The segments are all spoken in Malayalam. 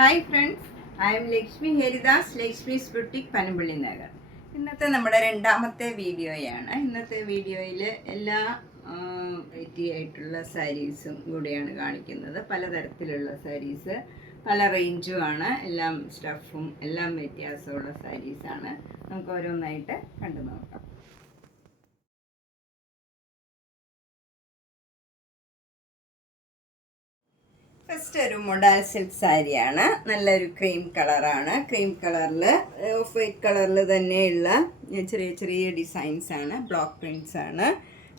Hi friends, I M Lakshmi Haridas, Lakshmi's boutique, Panampilly Nagar. ഇന്നത്തെ നമ്മുടെ രണ്ടാമത്തെ വീഡിയോയാണ്. ഇന്നത്തെ വീഡിയോയിൽ എല്ലാ വെറൈറ്റി ആയിട്ടുള്ള സാരീസും കൂടെയാണ് കാണിക്കുന്നത്. പലതരത്തിലുള്ള സാരീസ്, പല റേഞ്ചുമാണ്. എല്ലാം സ്റ്റഫും എല്ലാം വ്യത്യാസമുള്ള സാരീസാണ്. നമുക്ക് ഓരോന്നായിട്ട് കണ്ടു നോക്കാം. ഫസ്റ്റ് ഒരു മൊഡാൽ സിൽക്ക് സാരിയാണ്. നല്ലൊരു ക്രീം കളറാണ്. ക്രീം കളറിൽ ഓഫ് വൈറ്റ് കളറിൽ തന്നെയുള്ള ചെറിയ ചെറിയ ഡിസൈൻസ് ആണ്. ബ്ലോക്ക് പ്രിൻറ്റ്സ് ആണ്.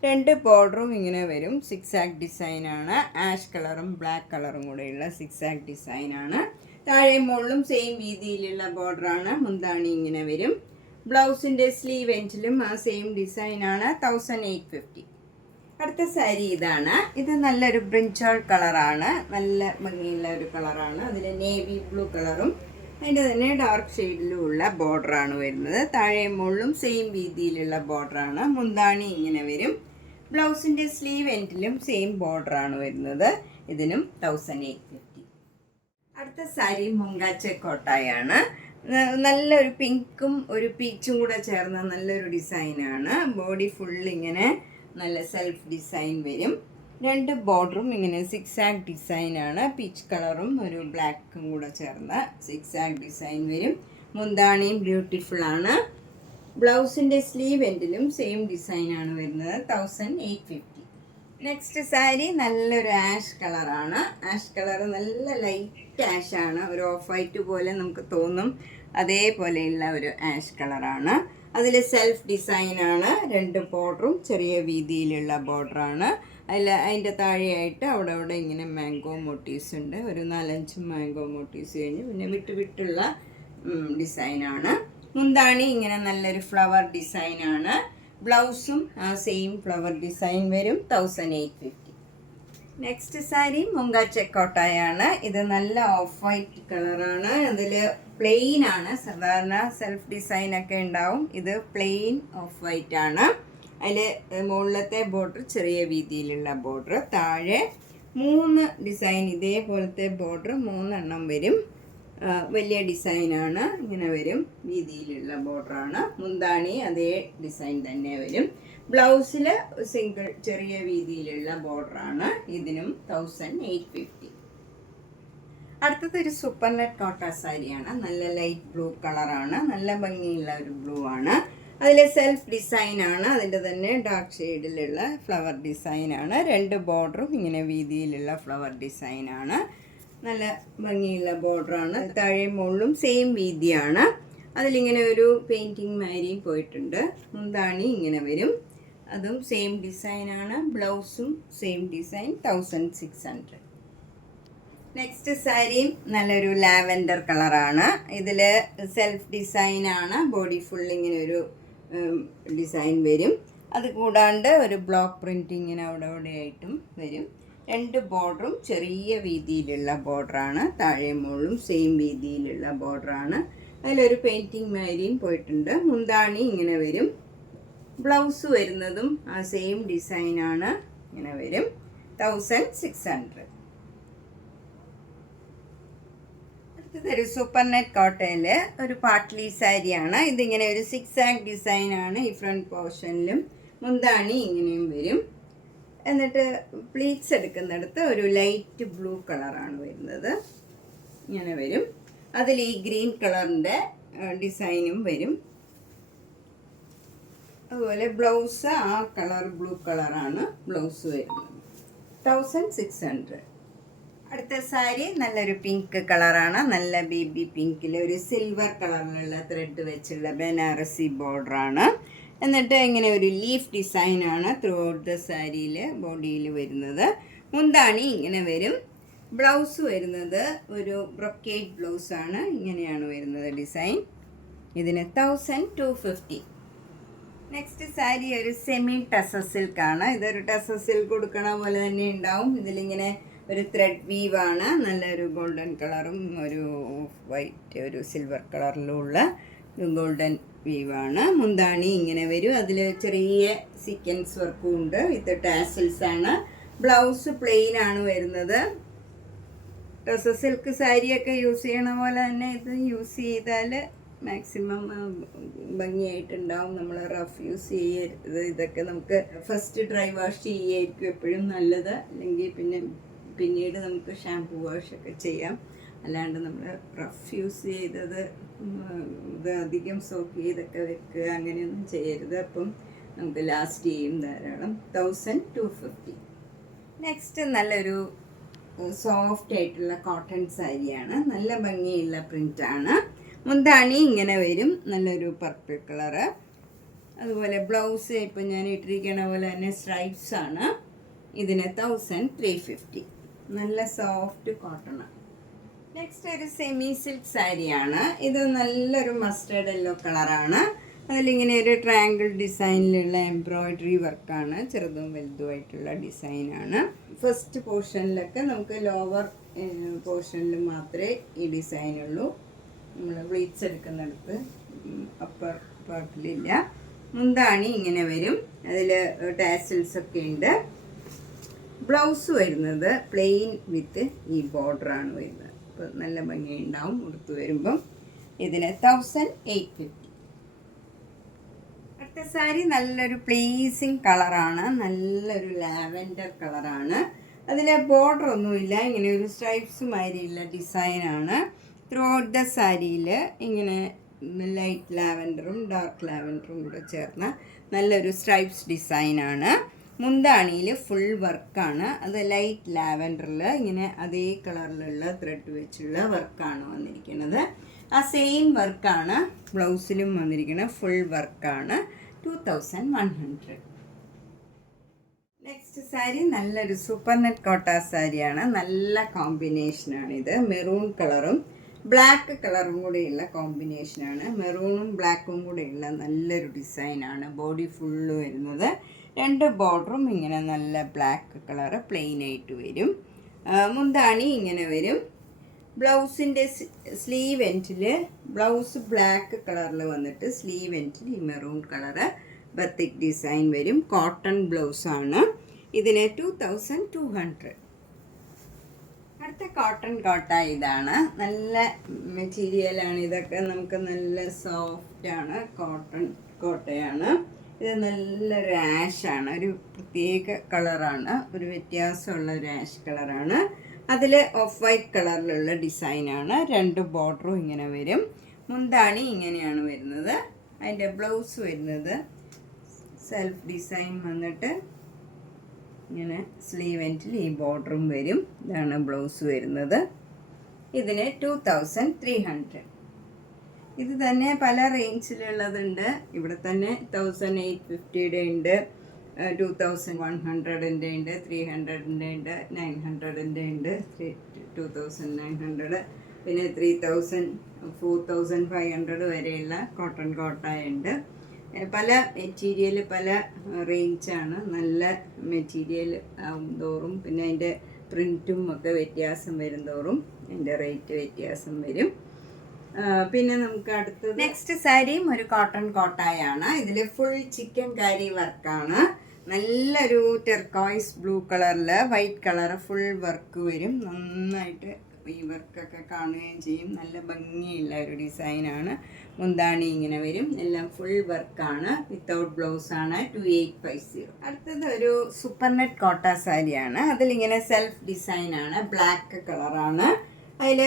രണ്ട് ബോർഡറും ഇങ്ങനെ വരും. സിക്സ് ആക്ക് ഡിസൈനാണ്. ആഷ് കളറും ബ്ലാക്ക് കളറും കൂടെയുള്ള സിക്സ് ആക്ക് ഡിസൈനാണ്. താഴെ മുകളിലും സെയിം വീതിയിലുള്ള ബോർഡറാണ്. മുന്താണി ഇങ്ങനെ വരും. ബ്ലൗസിൻ്റെ സ്ലീവ് എൻഡിലും ആ സെയിം ഡിസൈനാണ്. 1850. അടുത്ത സാരി ഇതാണ്. ഇത് നല്ലൊരു ബ്രിഞ്ചോൾ കളറാണ്. നല്ല ഭംഗിയുള്ള ഒരു കളറാണ്. അതിൽ നേവി ബ്ലൂ കളറും അതിൻ്റെ തന്നെ ഡാർക്ക് ഷെയ്ഡിലുമുള്ള ബോർഡറാണ് വരുന്നത്. താഴെ മുകളിലും സെയിം വീതിയിലുള്ള ബോർഡറാണ്. മുന്താണി ഇങ്ങനെ വരും. ബ്ലൗസിൻ്റെ സ്ലീവ് എൻഡിലും സെയിം ബോർഡറാണ് വരുന്നത്. ഇതിനും 1850. അടുത്ത സാരി മുങ്കാച്ചെ കോട്ടായാണ്. നല്ലൊരു പിങ്കും ഒരു പീച്ചും കൂടെ ചേർന്ന നല്ലൊരു ഡിസൈനാണ്. ബോഡി ഫുള്ളിങ്ങനെ നല്ല സെൽഫ് ഡിസൈൻ വരും. രണ്ട് ബോർഡറും ഇങ്ങനെ സിക്സ് ആക്ക് ഡിസൈനാണ്. പീച്ച് കളറും ഒരു ബ്ലാക്കും കൂടെ ചേർന്ന സിക്സ് ആക്ക് ഡിസൈൻ വരും. മുന്താണിയും ബ്യൂട്ടിഫുള്ളാണ്. ബ്ലൗസിൻ്റെ സ്ലീവ് എൻഡിലും സെയിം ഡിസൈനാണ് വരുന്നത്. 1850. നെക്സ്റ്റ് സാരി നല്ലൊരു ആഷ് കളറാണ്. ആഷ് കളർ നല്ല ലൈറ്റ് ആഷാണ്. ഒരു ഓഫ് വൈറ്റ് പോലെ നമുക്ക് തോന്നും. അതേപോലെയുള്ള ഒരു ആഷ് കളറാണ്. അതിൽ സെൽഫ് ഡിസൈനാണ്. രണ്ട് ബോർഡറും ചെറിയ വീതിയിലുള്ള ബോർഡറാണ്. അതിൻ്റെ താഴെയായിട്ട് അവിടെ ഇങ്ങനെ മാംഗോ മോട്ടീവ്സ് ഉണ്ട്. ഒരു 4-5 മാംഗോ മോട്ടീവ്സ് കഴിഞ്ഞ് പിന്നെ വിട്ടുള്ള ഡിസൈനാണ്. മുന്താണി ഇങ്ങനെ നല്ലൊരു ഫ്ലവർ ഡിസൈനാണ്. ബ്ലൗസും ആ സെയിം ഫ്ലവർ ഡിസൈൻ വരും. 1850. നെക്സ്റ്റ് സാരി മുങ്കാച്ചെ കോട്ടായാണ്. ഇത് നല്ല ഓഫ് വൈറ്റ് കളറാണ്. അതിൽ പ്ലെയിൻ ആണ്. സാധാരണ സെൽഫ് ഡിസൈനൊക്കെ ഉണ്ടാവും. ഇത് പ്ലെയിൻ ഓഫ് വൈറ്റ് ആണ്. അതിൽ മുകളിലത്തെ ബോർഡർ ചെറിയ വീതിയിലുള്ള ബോർഡർ. താഴെ 3 ഡിസൈൻ ഇതേപോലത്തെ ബോർഡർ 3 വരും. വലിയ ഡിസൈനാണ്. ഇങ്ങനെ വരും. വീതിയിലുള്ള ബോർഡറാണ്. മുന്താണി അതേ ഡിസൈൻ തന്നെ വരും. ബ്ലൗസിൽ സിംഗിൾ ചെറിയ വീതിയിലുള്ള ബോർഡറാണ്. ഇതിനും 1850. അടുത്തത് ഒരു സൂപ്പർ നെറ്റ് കോട്ട സാരിയാണ്. നല്ല ലൈറ്റ് ബ്ലൂ കളറാണ്. നല്ല ഭംഗിയുള്ള ഒരു ബ്ലൂ ആണ്. അതിൽ സെൽഫ് ഡിസൈനാണ്. അതിൻ്റെ തന്നെ ഡാർക്ക് ഷെയ്ഡിലുള്ള ഫ്ലവർ ഡിസൈനാണ്. രണ്ട് ബോർഡറും ഇങ്ങനെ വീതിയിലുള്ള ഫ്ലവർ ഡിസൈനാണ്. നല്ല ഭംഗിയുള്ള ബോർഡറാണ്. താഴെ മുകളിലും സെയിം വീതിയാണ്. അതിലിങ്ങനെ ഒരു പെയിൻറ്റിങ് മാരിയും പോയിട്ടുണ്ട്. മുന്താണി ഇങ്ങനെ വരും. അതും സെയിം ഡിസൈനാണ്. ബ്ലൗസും സെയിം ഡിസൈൻ. 1600. നെക്സ്റ്റ് സാരിയും നല്ലൊരു ലാവൻഡർ കളറാണ്. ഇതിൽ സെൽഫ് ഡിസൈനാണ്. ബോഡി ഫുൾ ഇങ്ങനെ ഒരു ഡിസൈൻ വരും. അത് കൂടാണ്ട് ഒരു ബ്ലോക്ക് പ്രിൻറ്റ് ഇങ്ങനെ അവിടെ ആയിട്ടും വരും. രണ്ട് ബോർഡറും ചെറിയ വീതിയിലുള്ള ബോർഡറാണ്. താഴെ മുകളിലും സെയിം വീതിയിലുള്ള ബോർഡറാണ്. അതിലൊരു പെയിൻറ്റിങ് മാരിയും പോയിട്ടുണ്ട്. മുന്താണി ഇങ്ങനെ വരും. ബ്ലൗസ് വരുന്നതും ആ സെയിം ഡിസൈനാണ്. ഇങ്ങനെ വരും. 1600. അടുത്തതൊരു സൂപ്പർ നെറ്റ് കോട്ടയിൽ ഒരു പാട്ട്ലി സാരിയാണ്. ഇതിങ്ങനെ ഒരു സിക്സ് ആക്ക് ഡിസൈനാണ്. ഈ ഫ്രണ്ട് പോർഷനിലും മുന്താണി ഇങ്ങനെയും വരും. എന്നിട്ട് പ്ലീറ്റ്സ് എടുക്കുന്നിടത്ത് ഒരു ലൈറ്റ് ബ്ലൂ കളറാണ് വരുന്നത്. ഇങ്ങനെ വരും. അതിൽ ഈ ഗ്രീൻ കളറിൻ്റെ ഡിസൈനും വരും. അതുപോലെ ബ്ലൗസ് ആ കളർ ബ്ലൂ കളറാണ് ബ്ലൗസ് വരുന്നത്. 1600. അടുത്ത സാരി നല്ലൊരു പിങ്ക് കളറാണ്. നല്ല ബേബി പിങ്കിൽ ഒരു സിൽവർ കളറിലുള്ള ത്രെഡ് വെച്ചുള്ള ബനാറസി ബോർഡറാണ്. എന്നിട്ട് ഇങ്ങനെ ഒരു ലീഫ് ഡിസൈനാണ് ത്രൂ ഔട്ട് ദ സാരിയിൽ ബോഡിയിൽ വരുന്നത്. മുന്താണി ഇങ്ങനെ വരും. ബ്ലൗസ് വരുന്നത് ഒരു ബ്രൊക്കേറ്റ് ബ്ലൗസാണ്. ഇങ്ങനെയാണ് വരുന്നത് ഡിസൈൻ. ഇതിന് 1250. നെക്സ്റ്റ് സാരി ഒരു സെമി ടസർ സിൽക്കാണ്. ഇതൊരു ടസർ സിൽക്ക് കൊടുക്കണ പോലെ തന്നെ ഉണ്ടാവും. ഇതിലിങ്ങനെ ഒരു ത്രെഡ് വീവാണ്. നല്ലൊരു ഗോൾഡൻ കളറും ഒരു വൈറ്റ് ഒരു സിൽവർ കളറിലുള്ള ഗോൾഡൻ വീവാണ്. മുന്താണി ഇങ്ങനെ വരും. അതിൽ ചെറിയ സീക്വൻസ് വർക്കും ഉണ്ട്. വിത്ത് ടാസൽസ് ആണ്. ബ്ലൗസ് പ്ലെയിൻ ആണ് വരുന്നത്. ടസർ സിൽക്ക് സാരിയൊക്കെ യൂസ് ചെയ്യണ പോലെ തന്നെ ഇത് യൂസ് ചെയ്താൽ മാക്സിമം ഭംഗിയായിട്ടുണ്ടാവും. നമ്മൾ റഫ് യൂസ് ചെയ്യരുത്. ഇതൊക്കെ നമുക്ക് ഫസ്റ്റ് ഡ്രൈ വാഷ് ചെയ്യായിരിക്കും എപ്പോഴും നല്ലത്. അല്ലെങ്കിൽ പിന്നീട് നമുക്ക് ഷാംപൂ വാഷൊക്കെ ചെയ്യാം. അല്ലാണ്ട് നമ്മൾ റഫ് യൂസ് ചെയ്തത് ഇത് അധികം സോക്ക് ചെയ്തൊക്കെ വെക്കുക അങ്ങനെയൊന്നും ചെയ്യരുത്. അപ്പം നമുക്ക് ലാസ്റ്റ് ചെയ്യും ധാരാളം. 1250. നെക്സ്റ്റ് നല്ലൊരു സോഫ്റ്റ് ആയിട്ടുള്ള കോട്ടൺ സാരിയാണ്. നല്ല ഭംഗിയുള്ള പ്രിൻ്റാണ്. മുന്താണി ഇങ്ങനെ വരും, നല്ലൊരു പർപ്പിൾ കളറ്. അതുപോലെ ബ്ലൗസ് ഇപ്പം ഞാൻ ഇട്ടിരിക്കണ പോലെ തന്നെ സ്ട്രൈപ്സ് ആണ്. ഇതിന് 1350. നല്ല സോഫ്റ്റ് കോട്ടണാണ്. നെക്സ്റ്റ് ഒരു സെമി സിൽക്ക് സാരിയാണ്. ഇത് നല്ലൊരു മസ്റ്റേർഡ് യെല്ലോ കളറാണ്. അതിലിങ്ങനെ ഒരു ട്രയാങ്കിൾ ഡിസൈനിലുള്ള എംബ്രോയ്ഡറി വർക്കാണ്. ചെറുതും വലുതുമായിട്ടുള്ള ഡിസൈനാണ്. ഫസ്റ്റ് പോർഷനിലൊക്കെ നമുക്ക് ലോവർ പോർഷനിൽ മാത്രമേ ഈ ഡിസൈനുള്ളൂ. നമ്മൾ പ്ലീറ്റ്സ് എടുക്കുന്നിടത്ത് അപ്പർ പാർട്ടിലില്ല. മുന്താണി ഇങ്ങനെ വരും. അതിൽ ടാസിൽസ് ഒക്കെ ഉണ്ട്. ബ്ലൗസ് വരുന്നത് പ്ലെയിൻ വിത്ത് ഈ ബോർഡറാണ് വരുന്നത്. അപ്പോൾ നല്ല ഭംഗിയുണ്ടാവും ഉടുത്ത് വരുമ്പം. ഇതിന് 1850. അടുത്ത സാരി നല്ലൊരു പ്ലീസിങ് കളറാണ്. നല്ലൊരു ലാവൻഡർ കളറാണ്. അതിൽ ബോർഡർ ഒന്നുമില്ല, ഇങ്ങനെ ഒരു സ്ട്രൈപ്സ് മാതിരിയുള്ള ഡിസൈനാണ്. ത്രൂ ഔട്ട് ദ സാരിയിൽ ഇങ്ങനെ ലൈറ്റ് ലാവൻഡറും ഡാർക്ക് ലാവൻഡറും കൂടെ ചേർന്ന നല്ലൊരു സ്ട്രൈപ്സ് ഡിസൈനാണ്. മുന്താണിയിൽ ഫുൾ വർക്കാണ്. അത് ലൈറ്റ് ലാവൻഡറിൽ ഇങ്ങനെ അതേ കളറിലുള്ള ത്രെഡ് വെച്ചുള്ള വർക്കാണ് വന്നിരിക്കുന്നത്. ആ സെയിം വർക്കാണ് ബ്ലൗസിലും വന്നിരിക്കുന്നത്. ഫുൾ വർക്കാണ്. 2100. നെക്സ്റ്റ് സാരി നല്ലൊരു സൂപ്പർ നെറ്റ് കോട്ട സാരിയാണ്. നല്ല കോമ്പിനേഷനാണ് ഇത്. മെറൂൺ കളറും ബ്ലാക്ക് കളറും കൂടെയുള്ള കോമ്പിനേഷനാണ്. മെറൂണും ബ്ലാക്കും കൂടെയുള്ള നല്ലൊരു ഡിസൈനാണ്. ബോഡി ഫുള്ള് വരുന്നത്. രണ്ട് ബോർഡറും ഇങ്ങനെ നല്ല ബ്ലാക്ക് കളറ് പ്ലെയിൻ ആയിട്ട് വരും. മുന്താണി ഇങ്ങനെ വരും. ബ്ലൗസിൻ്റെ സ്ലീവ് എൻഡിൽ ബ്ലൗസ് ബ്ലാക്ക് കളറിൽ വന്നിട്ട് സ്ലീവ് എൻഡിൽ ഈ മെറൂൺ കളറ് ബത്തിക് ഡിസൈൻ വരും. കോട്ടൺ ബ്ലൗസാണ്. ഇതിന് 2200. അടുത്ത കോട്ടൺ കോട്ട ഇതാണ്. നല്ല മെറ്റീരിയലാണ്. ഇതൊക്കെ നമുക്ക് നല്ല സോഫ്റ്റാണ്. കോട്ടൺ കോട്ടയാണ്. ഇത് നല്ലൊരു ആഷാണ്. ഒരു പ്രത്യേക കളറാണ്. ഒരു വ്യത്യാസമുള്ള ഒരു ആഷ് കളറാണ്. അതിൽ ഓഫ് വൈറ്റ് കളറിലുള്ള ഡിസൈനാണ്. രണ്ട് ബോർഡറും ഇങ്ങനെ വരും. മുന്താണി ഇങ്ങനെയാണ് വരുന്നത്. അതിൻ്റെ ബ്ലൗസ് വരുന്നത് സെൽഫ് ഡിസൈൻ വന്നിട്ട് ഇങ്ങനെ സ്ലീവ് എൻഡിൽ ഈ ബോർഡറും വരും. ഇതാണ് ബ്ലൗസ് വരുന്നത്. ഇതിന് 2300. ഇത് തന്നെ പല റേഞ്ചിലുള്ളതുണ്ട്. ഇവിടെ തന്നെ 1850 ഉണ്ട്, 2100 ഉണ്ട്, 300 ഉണ്ട്, 900 ഉണ്ട്, 2900, പിന്നെ 3000, 4500 വരെയുള്ള കോട്ടൺ കോട്ട ഉണ്ട്. പല മെറ്റീരിയൽ പല റേഞ്ചാണ്. നല്ല മെറ്റീരിയൽ ആവും തോറും പിന്നെ അതിൻ്റെ പ്രിൻറ്റും ഒക്കെ വ്യത്യാസം വരും തോറും അതിൻ്റെ റേറ്റ് വ്യത്യാസം വരും. പിന്നെ നമുക്ക് അടുത്തത് നെക്സ്റ്റ് സാരിയും ഒരു കോട്ടൺ കോട്ടായാണ്. ഇതിൽ ഫുൾ ചിക്കൻ കാരി വർക്കാണ്. നല്ലൊരു ടെർക്കോയ്സ് ബ്ലൂ കളറിൽ വൈറ്റ് കളർ ഫുൾ വർക്ക് വരും. നന്നായിട്ട് ഈ വർക്കൊക്കെ കാണുകയും ചെയ്യും. നല്ല ഭംഗിയുള്ള ഒരു ഡിസൈനാണ്. മുന്താണി ഇങ്ങനെ വരും. എല്ലാം ഫുൾ വർക്കാണ്. വിത്തൗട്ട് ബ്ലൗസാണ്. 2850. അടുത്തത് ഒരു സൂപ്പർ നെറ്റ് കോട്ട സാരിയാണ്. അതിലിങ്ങനെ സെൽഫ് ഡിസൈനാണ്. ബ്ലാക്ക് കളറാണ്. അതിൽ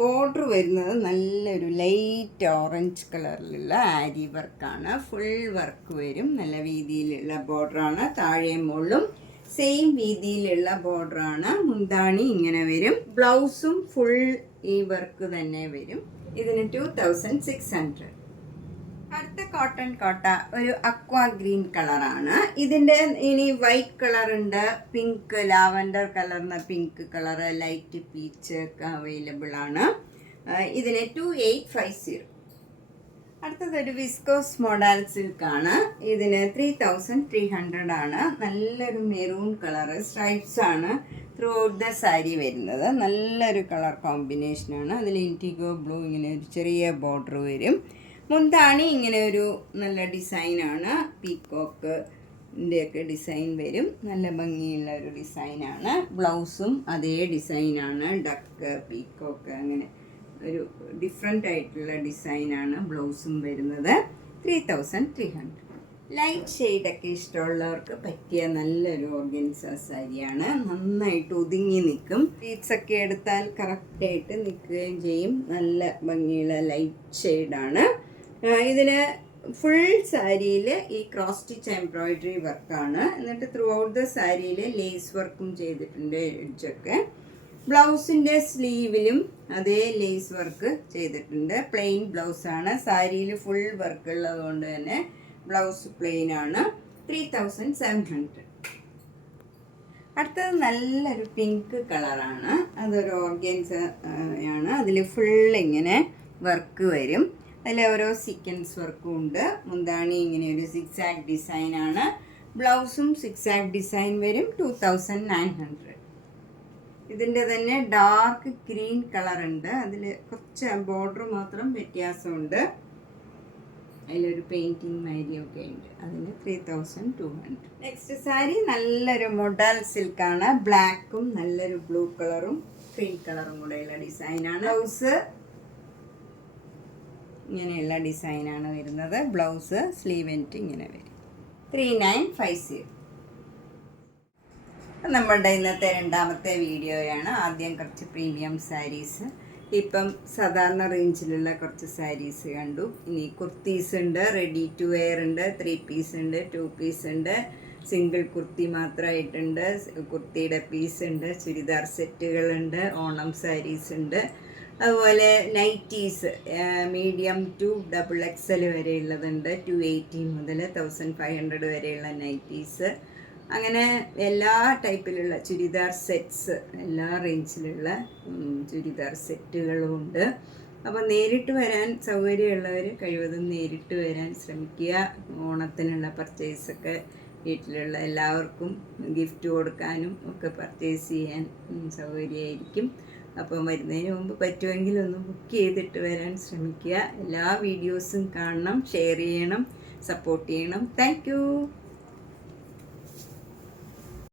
ബോർഡർ വരുന്നത് നല്ലൊരു ലൈറ്റ് ഓറഞ്ച് കളറിലുള്ള ആരി വർക്കാണ്. ഫുൾ വർക്ക് വരും. നല്ല വീതിയിലുള്ള ബോർഡറാണ്. താഴെയും മുകളിലും സെയിം വീതിയിലുള്ള ബോർഡറാണ്. മുന്താണി ഇങ്ങനെ വരും. ബ്ലൗസും ഫുൾ ഈ വർക്ക് തന്നെ വരും. ഇതിന് 2600. അടുത്ത കോട്ടൺ കോട്ട ഒരു അക്വാ ഗ്രീൻ കളറാണ്. ഇതിൻ്റെ ഇനി വൈറ്റ് കളറുണ്ട്, പിങ്ക് ലാവൻഡർ കളറിന് പിങ്ക് കളറ്, ലൈറ്റ് പീച്ച് ഒക്കെ അവൈലബിൾ ആണ്. ഇതിന് 2850. അടുത്തതൊരു വിസ്കോസ് മോഡൽ സിൽക്കാണ്. ഇതിന് 3300 ആണ്. നല്ലൊരു മെറൂൺ കളറ് സ്ട്രൈപ്സ് ആണ് ത്രൂ ഔട്ട് ദ സാരി വരുന്നത്. നല്ലൊരു കളർ കോമ്പിനേഷനാണ്. അതിൽ ഇൻഡിഗോ ബ്ലൂ ഇങ്ങനെ ഒരു ചെറിയ ബോർഡർ വരും. മുന്താണി ഇങ്ങനെ ഒരു നല്ല ഡിസൈനാണ്. പീക്കോക്ക് ൻ്റെയൊക്കെ ഡിസൈൻ വരും. നല്ല ഭംഗിയുള്ള ഒരു ഡിസൈനാണ്. ബ്ലൗസും അതേ ഡിസൈനാണ്. ഡക്ക്, പീക്കോക്ക്, അങ്ങനെ ഒരു ഡിഫറെൻ്റ് ആയിട്ടുള്ള ഡിസൈനാണ് ബ്ലൗസും വരുന്നത്. 3300. ലൈറ്റ് ഷെയ്ഡൊക്കെ ഇഷ്ടമുള്ളവർക്ക് പറ്റിയ നല്ലൊരു ഓർഗൻസ സാരിയാണ്. നന്നായിട്ട് ഒതുങ്ങി നിൽക്കും. ബീഡ്സൊക്കെ എടുത്താൽ കറക്റ്റായിട്ട് നിൽക്കുകയും ചെയ്യും. നല്ല ഭംഗിയുള്ള ലൈറ്റ് ഷെയ്ഡാണ്. ഇതിന് ഫുൾ സാരിയിൽ ഈ ക്രോസ് സ്റ്റിച്ച് എംബ്രോയിഡറി വർക്കാണ്. എന്നിട്ട് ത്രൂ ഔട്ട് ദ സാരിയിൽ ലേസ് വർക്കും ചെയ്തിട്ടുണ്ട് എഡ്ജൊക്കെ. ബ്ലൗസിൻ്റെ സ്ലീവിലും അതേ ലേസ് വർക്ക് ചെയ്തിട്ടുണ്ട്. പ്ലെയിൻ ബ്ലൗസാണ്. സാരിയിൽ ഫുൾ വർക്ക് ഉള്ളത് കൊണ്ട് തന്നെ ബ്ലൗസ് പ്ലെയിൻ ആണ്. 3700. അടുത്തത് നല്ലൊരു പിങ്ക് കളറാണ്. അതൊരു ഓർഗൻസ ആണ്. അതിൽ ഫുൾ ഇങ്ങനെ വർക്ക് വരും. അതിൽ ഓരോ സീക്വൻസ് വർക്കും ഉണ്ട്. മുന്താണി ഇങ്ങനെ ഒരു സിക്സാക് ഡിസൈനാണ്. ബ്ലൗസും സിക്സാക് ഡിസൈൻ വരും. 2900. ഇതിൻ്റെ തന്നെ ഡാർക്ക് ഗ്രീൻ കളറുണ്ട്. അതിൽ കുറച്ച് ബോർഡർ മാത്രം വ്യത്യാസമുണ്ട്. അതിലൊരു പെയിൻറ്റിങ് മാരിയൊക്കെ ഉണ്ട്. അതിന് 3200. നെക്സ്റ്റ് സാരി നല്ലൊരു മൊഡൽ സിൽക്കാണ്. ബ്ലാക്കും നല്ലൊരു ബ്ലൂ കളറും ക്രീം കളറും കൂടെയുള്ള ഡിസൈനാണ്. ബ്ലൗസ് ഇങ്ങനെയുള്ള ഡിസൈനാണ് വരുന്നത്. ബ്ലൗസ് സ്ലീവ് എൻറ്റ് ഇങ്ങനെ വരും. 3950. നമ്മളുടെ ഇന്നത്തെ രണ്ടാമത്തെ വീഡിയോയാണ്. ആദ്യം കുറച്ച് പ്രീമിയം സാരീസ്, ഇപ്പം സാധാരണ റേഞ്ചിലുള്ള കുറച്ച് സാരീസ് കണ്ടു. ഇനി കുർത്തീസ് ഉണ്ട്, റെഡി ടു വെയർ ഉണ്ട്, 3 പീസ് ഉണ്ട്, 2 പീസ് ഉണ്ട്, സിംഗിൾ കുർത്തി മാത്രമായിട്ടുണ്ട്, കുർത്തിയുടെ പീസ് ഉണ്ട്, ചുരിദാർ സെറ്റുകളുണ്ട്, ഓണം സാരീസ് ഉണ്ട്. അതുപോലെ നൈറ്റീസ് മീഡിയം ടു XXL വരെയുള്ളതുണ്ട്. 280 മുതൽ 1500 വരെയുള്ള നൈറ്റീസ്. അങ്ങനെ എല്ലാ ടൈപ്പിലുള്ള ചുരിദാർ സെറ്റ്സ്, എല്ലാ റേഞ്ചിലുള്ള ചുരിദാർ സെറ്റുകളും ഉണ്ട്. അപ്പോൾ നേരിട്ട് വരാൻ സൗകര്യമുള്ളവർ കഴിവതും നേരിട്ട് വരാൻ ശ്രമിക്കുക. ഓണത്തിനുള്ള പർച്ചേസൊക്കെ വീട്ടിലുള്ള എല്ലാവർക്കും ഗിഫ്റ്റ് കൊടുക്കാനും ഒക്കെ പർച്ചേസ് ചെയ്യാൻ സൗകര്യമായിരിക്കും. അപ്പോൾ വരുന്നതിന് മുമ്പ് പറ്റുമെങ്കിൽ ഒന്ന് ബുക്ക് ചെയ്തിട്ട് വരാൻ ശ്രമിക്കുക. എല്ലാ വീഡിയോസും കാണണം, ഷെയർ ചെയ്യണം, സപ്പോർട്ട് ചെയ്യണം. താങ്ക്